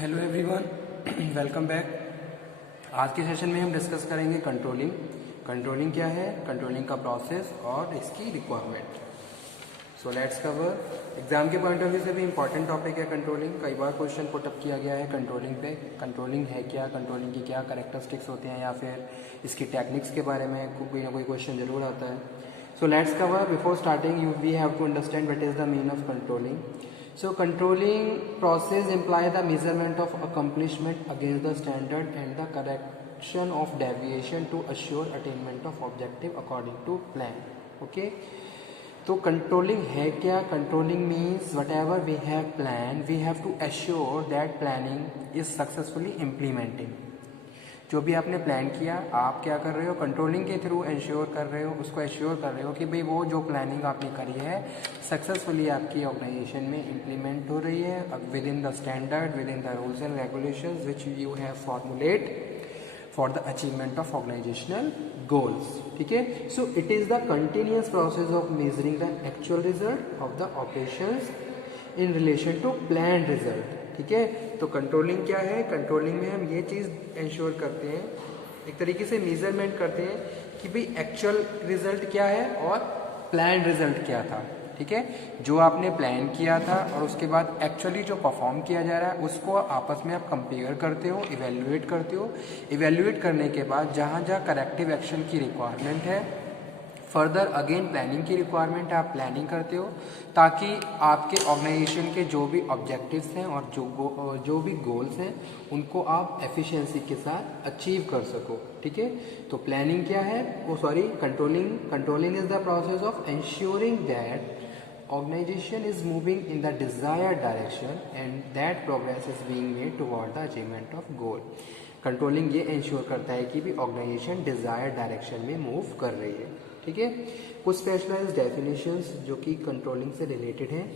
Hello everyone, welcome back. आज के session में हम डिस्कस करेंगे कंट्रोलिंग। कंट्रोलिंग क्या है, कंट्रोलिंग का प्रोसेस और इसकी requirement. So let's cover. Exam के पॉइंट ऑफ व्यू से भी इंपॉर्टेंट टॉपिक है कंट्रोलिंग। कई बार क्वेश्चन पुटअप किया गया है कंट्रोलिंग पे। कंट्रोलिंग है क्या, कंट्रोलिंग की क्या कैरेक्टरिस्टिक्स होते हैं, या फिर इसकी टेक्निक्स के बारे में कोई ना कोई क्वेश्चन जरूर आता है। So let's cover. Before starting we have to understand what is the mean of controlling. So controlling process imply the measurement of accomplishment against the standard and the correction of deviation to assure attainment of objective according to plan. Okay. तो controlling है क्या? Controlling means whatever we have plan we have to assure that planning is successfully implementing. जो भी आपने plan किया, आप क्या कर रहे हो, कंट्रोलिंग के थ्रू इंश्योर कर रहे हो, उसको एश्योर कर रहे हो कि भाई वो जो प्लानिंग आपने करी है सक्सेसफुली आपकी ऑर्गेनाइजेशन में इम्प्लीमेंट हो रही है within the standard, within the rules and regulations which you have formulate for the achievement of organizational goals. ठीक है. So it is the continuous process of measuring the actual result of the operations in relation to plan result. ठीक है. तो controlling क्या है? Controlling में हम ये चीज़ इंश्योर करते हैं, एक तरीके से मेजरमेंट करते हैं कि भाई एक्चुअल रिजल्ट क्या है और प्लान रिजल्ट क्या था. ठीक है. जो आपने प्लान किया था और उसके बाद एक्चुअली जो परफॉर्म किया जा रहा है उसको आपस में आप कंपेयर करते हो, इवेल्युएट करते हो. इवेल्युएट करने के बाद जहाँ जहाँ करेक्टिव एक्शन की रिक्वायरमेंट है, फर्दर अगेन प्लानिंग की रिक्वायरमेंट है, आप प्लानिंग करते हो ताकि आपके ऑर्गेनाइजेशन के जो भी ऑब्जेक्टिव्स हैं और जो भी गोल्स हैं उनको आप एफिशिएंसी के साथ अचीव कर सको. ठीक है. तो प्लानिंग क्या है? Controlling is the process of ensuring that organization is moving in the desired direction and that progress is being made toward the achievement of goal. Controlling ये इंश्योर करता है कि भी ऑर्गेनाइजेशन डिजायर्ड डायरेक्शन में move कर रही है. ठीक है. कुछ स्पेशलाइज्ड डेफिनेशंस जो कि कंट्रोलिंग से रिलेटेड हैं.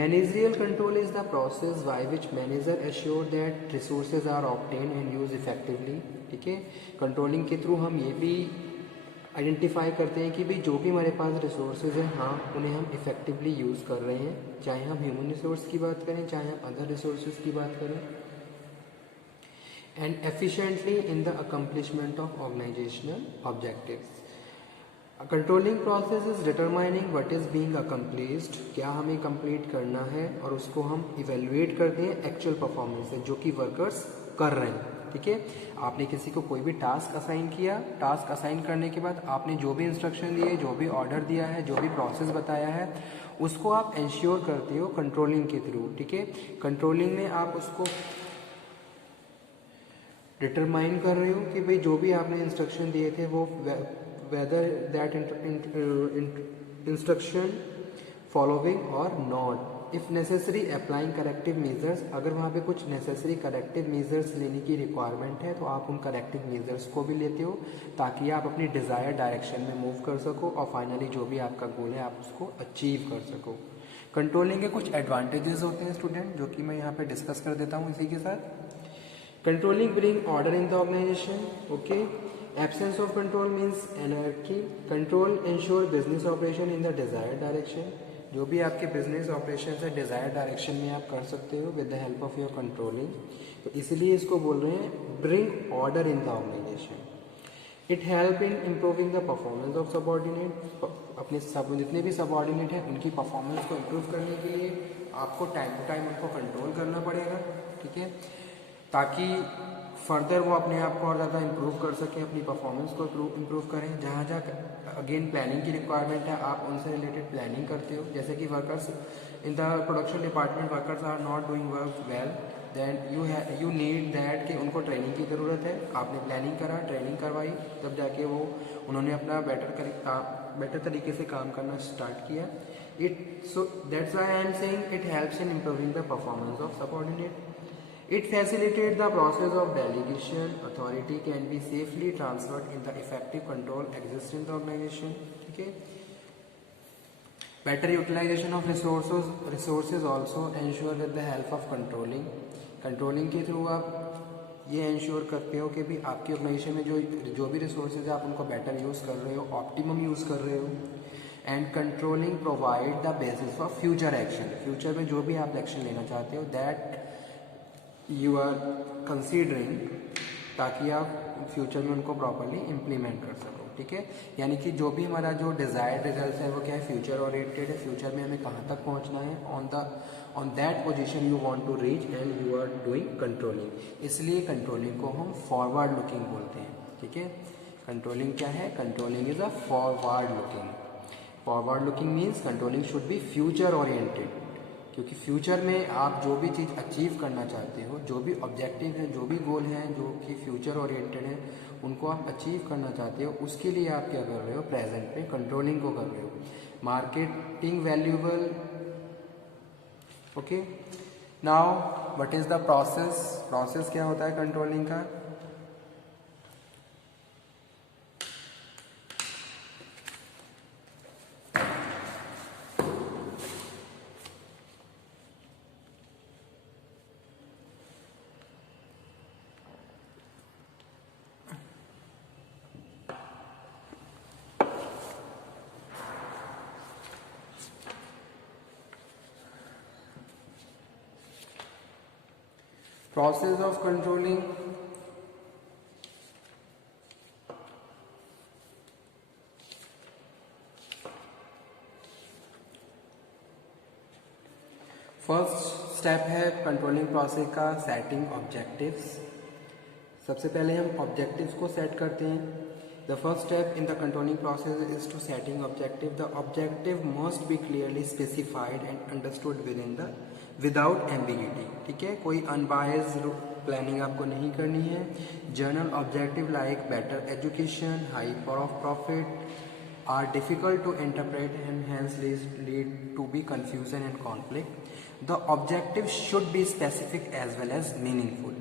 Managerial control is the process by which manager assure that resources are obtain and use effectively. ठीक है. कंट्रोलिंग के थ्रू हम ये भी आइडेंटिफाई करते हैं कि भाई जो भी हमारे पास रिसोर्सेज हैं, हाँ, उन्हें हम इफेक्टिवली यूज़ कर रहे हैं, चाहे हम ह्यूमन रिसोर्स की बात करें, चाहे हम अदर रिसोर्सेज की बात करें, and efficiently in the accomplishment of organizational objectives. Controlling process is determining what is being accomplished, क्या हमें कंप्लीट करना है, और उसको हम इवेल्युएट करते हैं एक्चुअल परफॉर्मेंस से जो कि वर्कर्स कर रहे हैं. ठीक है. आपने किसी को कोई भी टास्क असाइन किया, टास्क असाइन करने के बाद आपने जो भी इंस्ट्रक्शन दिए, जो भी ऑर्डर दिया है, जो भी प्रोसेस बताया है, उसको आप इंश्योर करते हो कंट्रोलिंग के थ्रू. ठीक है. कंट्रोलिंग में आप उसको डिटरमाइन कर रहे हो कि भाई जो भी आपने इंस्ट्रक्शन दिए थे वो वेदर दैट इंस्ट्रक्शन फॉलोइंग और not. If necessary applying corrective measures, अगर वहाँ पे कुछ नेसेसरी करेक्टिव मेजर्स लेने की रिक्वायरमेंट है तो आप उन करेक्टिव मेजर्स को भी लेते हो ताकि आप अपनी डिजायर डायरेक्शन में मूव कर सको और फाइनली जो भी आपका गोल है आप उसको अचीव कर सको. कंट्रोलिंग के कुछ एडवांटेजेस होते हैं स्टूडेंट, जो कि मैं यहाँ पे डिस्कस कर देता हूँ इसी के साथ. Controlling bring order in the organization. Okay. Absence of control means anarchy. Control ensure business operation in the desired direction. जो भी आपके बिजनेस ऑपरेशन है डिजायर्ड डायरेक्शन में आप कर सकते हो with the help of your controlling. तो इसीलिए इसको बोल रहे हैं bring order in the organization. It help in improving the performance of subordinate. अपने जितने भी सबऑर्डिनेट हैं उनकी परफॉर्मेंस को इम्प्रूव करने के लिए आपको टाइम टू टाइम उनको कंट्रोल करना पड़ेगा. ठीक है. ताकि फर्दर वो अपने आप को और ज़्यादा इम्प्रूव कर सकें, अपनी परफॉर्मेंस को इम्प्रूव करें. जहाँ जहाँ अगेन प्लानिंग की रिक्वायरमेंट है आप उनसे रिलेटेड प्लानिंग करते हो. जैसे कि workers in the production department workers are not doing work well, then you need that कि उनको ट्रेनिंग की ज़रूरत है. आपने प्लानिंग करा, ट्रेनिंग करवाई, तब जाके उन्होंने अपना बेटर तरीके से काम करना स्टार्ट किया. So that's why I am saying it helps in improving the performance of subordinate. It facilitates the process of delegation. Authority can be safely transferred in the effective control exists in the organization. Okay. Better utilization of resources also ensure with the help of controlling. Controlling के through आप ये ensure करते हो कि भी आपकी organisation में जो भी रिसोर्सेज है आप उनको बेटर यूज़ कर रहे हो, ऑप्टिमम यूज़ कर रहे हो. And controlling provide the basis for future action. Future में जो भी आप एक्शन लेना चाहते हो दैट यू आर कंसीडरिंग, ताकि आप फ्यूचर में उनको प्रॉपरली इम्प्लीमेंट कर सको, ठीक है। यानी कि जो भी हमारा जो डिजायर्ड रिजल्ट है वो क्या है, फ्यूचर ओरिएंटेड है। फ्यूचर में हमें कहाँ तक पहुँचना है, on that position you want to reach and you are doing controlling. इसलिए कंट्रोलिंग को हम फॉरवर्ड लुकिंग बोलते हैं, ठीक है। कंट्रोलिंग क्या है, controlling is a forward looking. Forward looking means controlling should be future oriented, क्योंकि फ्यूचर में आप जो भी चीज़ अचीव करना चाहते हो, जो भी ऑब्जेक्टिव है, जो भी गोल हैं जो कि फ्यूचर ओरिएंटेड है, उनको आप अचीव करना चाहते हो, उसके लिए आप क्या कर रहे हो, प्रेजेंट में कंट्रोलिंग को कर रहे हो। Marketing valuable, okay. Now what is the process, process क्या होता है कंट्रोलिंग का। Process of controlling, first step है कंट्रोलिंग प्रोसेस का सेटिंग ऑब्जेक्टिव्स। सबसे पहले हम ऑब्जेक्टिव्स को सेट करते हैं। The first step in the controlling process is to setting objective. The objective must be clearly specified and understood without ambiguity, ठीक है। कोई अनबायस्ड प्लानिंग आपको नहीं करनी है। General objective like better education, high of profit are difficult to interpret and hence lead to be confusion and conflict. The objective should be specific as well as meaningful.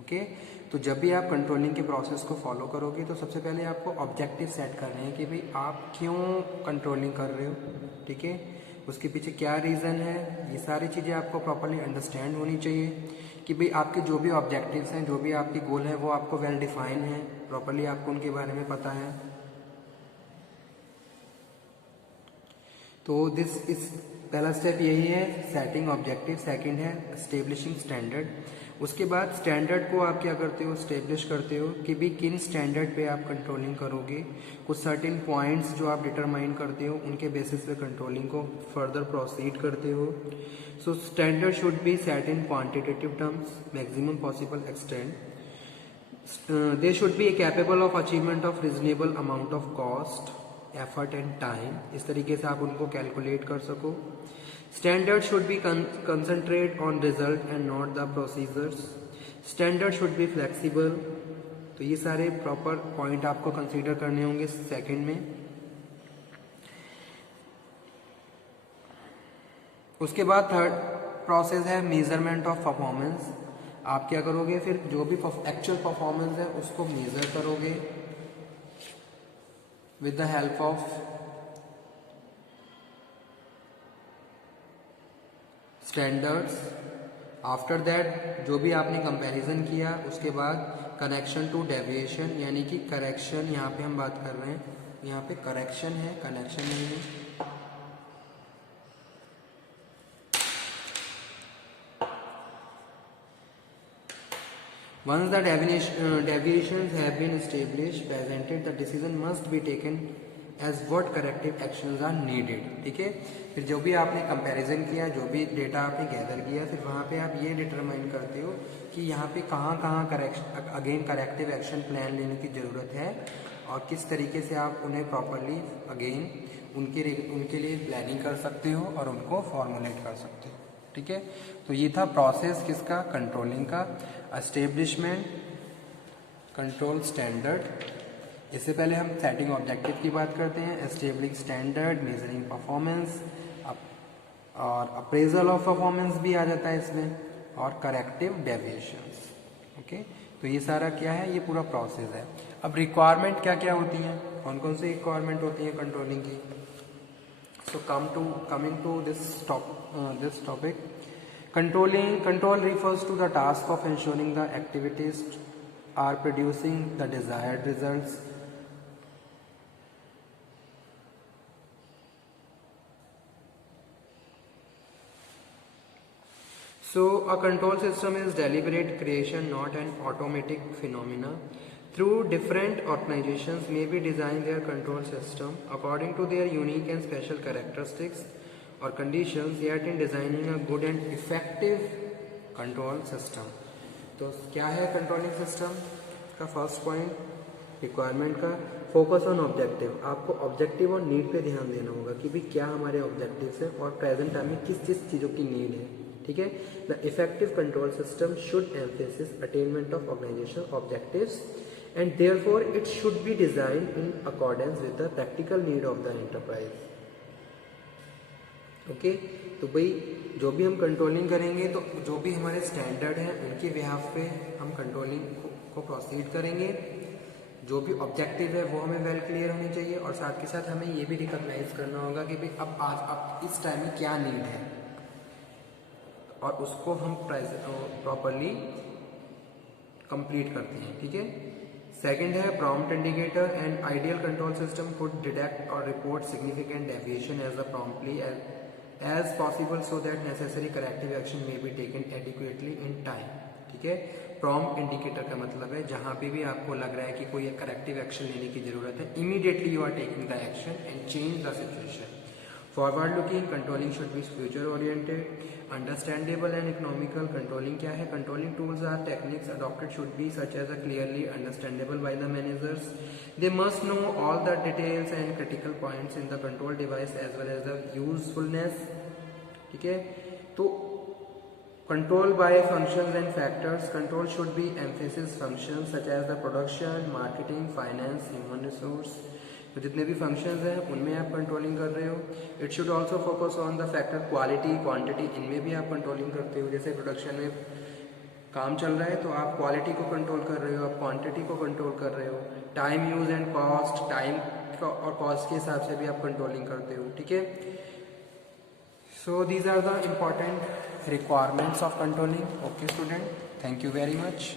Okay, तो जब भी आप controlling के process को follow करोगे तो सबसे पहले आपको ऑब्जेक्टिव सेट करने हैं कि भाई आप क्यों कंट्रोलिंग कर रहे हो, ठीक है। उसके पीछे क्या रीज़न है, ये सारी चीज़ें आपको प्रॉपरली अंडरस्टैंड होनी चाहिए कि भाई आपके जो भी ऑब्जेक्टिव्स हैं, जो भी आपकी गोल है, वो आपको वेल डिफाइन है, प्रॉपरली आपको उनके बारे में पता है। तो पहला स्टेप यही है, सेटिंग ऑब्जेक्टिव। सेकंड है एस्टेब्लिशिंग स्टैंडर्ड। उसके बाद स्टैंडर्ड को आप क्या करते हो, एस्टेब्लिश करते हो कि भी किन स्टैंडर्ड पे आप कंट्रोलिंग करोगे। कुछ सर्टेन पॉइंट्स जो आप डिटरमाइन करते हो, उनके बेसिस पे कंट्रोलिंग को फर्दर प्रोसीड करते हो। So standard should be set in quantitative terms, maximum possible extent. They should be capable of achievement of reasonable amount of cost, effort and time. इस तरीके से आप उनको कैलकुलेट कर सको। Standard should be concentrate on result and not the procedures. Standard should be flexible. तो ये सारे प्रॉपर पॉइंट आपको कंसीडर करने होंगे सेकंड में। उसके बाद थर्ड प्रोसेस है मेजरमेंट ऑफ परफॉर्मेंस। आप क्या करोगे, फिर जो भी एक्चुअल परफॉर्मेंस है उसको मेजर करोगे with the help of standards. After that जो भी आपने कंपैरिजन किया, उसके बाद कनेक्शन टू डेविएशन, यानी कि करेक्शन, यहाँ पे हम बात कर रहे हैं, यहाँ पे करेक्शन है, कनेक्शन नहीं है। Once the deviations have been established, presented, the decision must be taken as what corrective actions are needed, ठीक है। फिर जो भी आपने कंपैरिजन किया, जो भी डेटा आपने गैदर किया, फिर वहाँ पे आप ये डिटरमाइन करते हो कि यहाँ पे कहाँ करेक्टिव एक्शन प्लान लेने की ज़रूरत है और किस तरीके से आप उन्हें प्रॉपरली उनके लिए प्लानिंग कर सकते हो और उनको फॉर्मुलेट कर सकते हो, ठीक है। तो ये था प्रोसेस किसका, कंट्रोलिंग का। Establishment, control, standard. इससे पहले हम सेटिंग ऑब्जेक्टिव की बात करते हैं। एस्टेब्लिश स्टैंडर्ड, मेजरिंग परफॉर्मेंस, और अप्रेजल ऑफ परफॉर्मेंस भी आ जाता है इसमें, और करेक्टिव डेविएशंस, ओके। तो ये सारा क्या है, ये पूरा प्रोसेस है। अब रिक्वायरमेंट क्या क्या होती हैं, कौन कौन सी रिक्वायरमेंट होती है कंट्रोलिंग की। So coming to this topic, control refers to the task of ensuring the activities are producing the desired results. So a control system is deliberate creation, not an automatic phenomena. Through different organizations may be design their control system according to their unique and special characteristics or conditions, yet in designing a good and effective control system. तो क्या है controlling system का first point, requirement का focus on objective. आपको objective और need पे ध्यान देना होगा कि भाई क्या हमारे ऑब्जेक्टिव्स हैं और प्रेजेंट टाइम में किस किस चीज़ों की नीड है. ठीक है. The effective control system should emphasis attainment of organization objectives and therefore it should be design in accordance with the practical need of the enterprise. Okay. तो भाई जो भी हम कंट्रोलिंग करेंगे तो जो भी हमारे स्टैंडर्ड हैं उनके बिहाफ पे हम कंट्रोलिंग को प्रोसीड करेंगे. जो भी ऑब्जेक्टिव है वो हमें वेल क्लियर होनी चाहिए और साथ के साथ हमें ये भी रिकॉग्नाइज करना होगा कि भाई अब इस टाइम में क्या नीड है और उसको हम प्रॉपरली कंप्लीट करते हैं. ठीक है. सेकंड है prompt indicator. And ideal control system could detect और report significant deviation as a promptly as possible so that necessary corrective action may be taken adequately in time. ठीक है. प्रॉम्प्ट इंडिकेटर का मतलब है जहां पे भी आपको लग रहा है कि कोई करेक्टिव एक्शन लेने की जरूरत है, immediately you are taking the action and change the situation. Forward looking controlling should be future oriented. Understandable and economical. Controlling क्या है? Controlling tools are techniques adopted should be such as a clearly understandable by the managers. They must know all the details and critical points in the control device as well as the usefulness. ठीक है. तो control by functions and factors. Control should be emphasis functions such as the production, marketing, finance, human resource. तो जितने भी functions हैं उनमें आप controlling कर रहे हो. It should also focus on the factor quality, quantity. इनमें भी आप कंट्रोलिंग करते हो. जैसे प्रोडक्शन में काम चल रहा है तो आप क्वालिटी को कंट्रोल कर रहे हो, आप क्वांटिटी को कंट्रोल कर रहे हो. Time use and cost, time और कॉस्ट के हिसाब से भी आप कंट्रोलिंग करते हो. ठीक है. So these are the important requirements of controlling. Okay student, thank you very much.